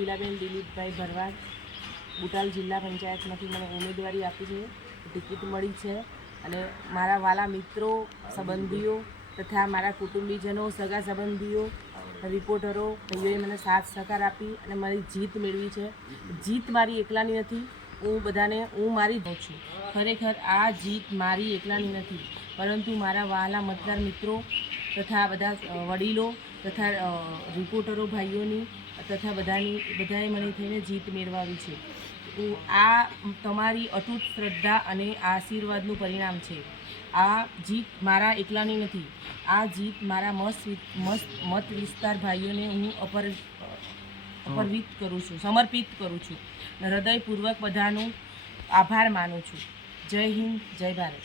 શીલાબેન દિલીપભાઈ ભરવાડ, બોટાદ જિલ્લા પંચાયતમાંથી મને ઉમેદવારી આપી છે, ટિકિટ મળી છે અને મારા વાલા મિત્રો, સંબંધીઓ તથા મારા કુટુંબીજનો, સગા સંબંધીઓ, રિપોર્ટરો ભાઈઓએ મને સાથ સહકાર આપી અને મારી જીત મેળવી છે. જીત મારી એકલાની નથી, હું મારી જ છું. ખરેખર આ જીત મારી એકલાની નથી, પરંતુ મારા વહાલા મતદાર મિત્રો તથા બધા વડીલો તથા રિપોર્ટરો ભાઈઓની તથા બધાએ મને થઈને જીત મેળવાવી છે. આ તમારી અતૂટ શ્રદ્ધા અને આશીર્વાદનું પરિણામ છે. આ જીત મારા એકલાની નથી, આ જીત મારા મત વિસ્તાર ભાઈઓને હું સમર્પિત કરું છું. હૃદયપૂર્વક બધાનો આભાર માનું છું. જય હિન્દ, જય ભારત.